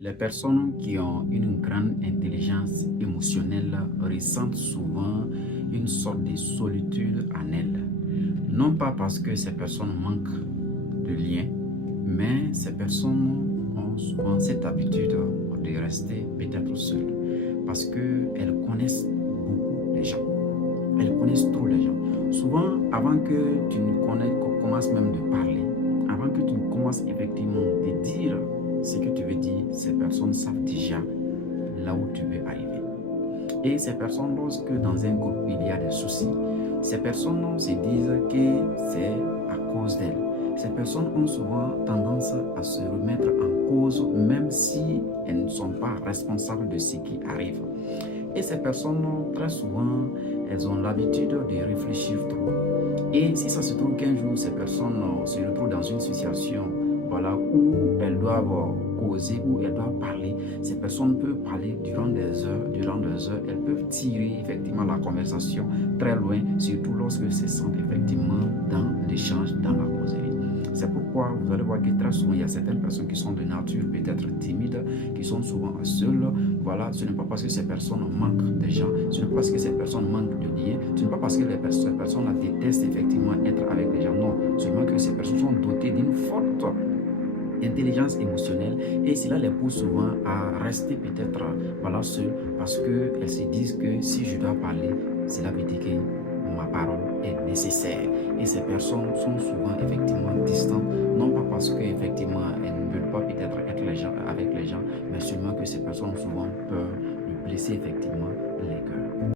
Les personnes qui ont une grande intelligence émotionnelle ressentent souvent une sorte de solitude en elles. Non pas parce que ces personnes manquent de liens, mais ces personnes ont souvent cette habitude de rester peut-être seules parce qu'elles connaissent beaucoup les gens. Elles connaissent trop les gens. Souvent, avant que tu ne commences même de parler, avant que tu ne commences effectivement de dire ce que tu veux dire, ces personnes savent déjà là où tu veux arriver. Et ces personnes, lorsque dans un groupe il y a des soucis, ces personnes se disent que c'est à cause d'elles. Ces personnes ont souvent tendance à se remettre en cause même si elles ne sont pas responsables de ce qui arrive. Et ces personnes, très souvent, elles ont l'habitude de réfléchir trop. Et si ça se trouve qu'un jour, ces personnes se retrouvent dans une situation où elles doivent causer, où elles doivent parler, ces personnes peuvent parler durant des heures, elles peuvent tirer effectivement la conversation très loin, surtout lorsque se sentent effectivement dans l'échange, dans la causerie. C'est pourquoi vous allez voir que très souvent, il y a certaines personnes qui sont de nature peut-être timides, qui sont souvent seules. Voilà, ce n'est pas parce que ces personnes manquent de gens, ce n'est pas parce que ces personnes manquent de liens, ce n'est pas parce que ces personnes détestent effectivement être avec les gens. Non, seulement que ces personnes sont dotées d'une forte intelligence émotionnelle et cela les pousse souvent à rester peut-être seules parce qu'elles se disent que si je dois parler, cela veut dire que ma parole est nécessaire. Et ces personnes sont souvent effectivement distantes, non pas parce qu'effectivement elles ne veulent pas peut-être être avec les gens, mais seulement que ces personnes ont souvent peur de blesser effectivement les cœurs.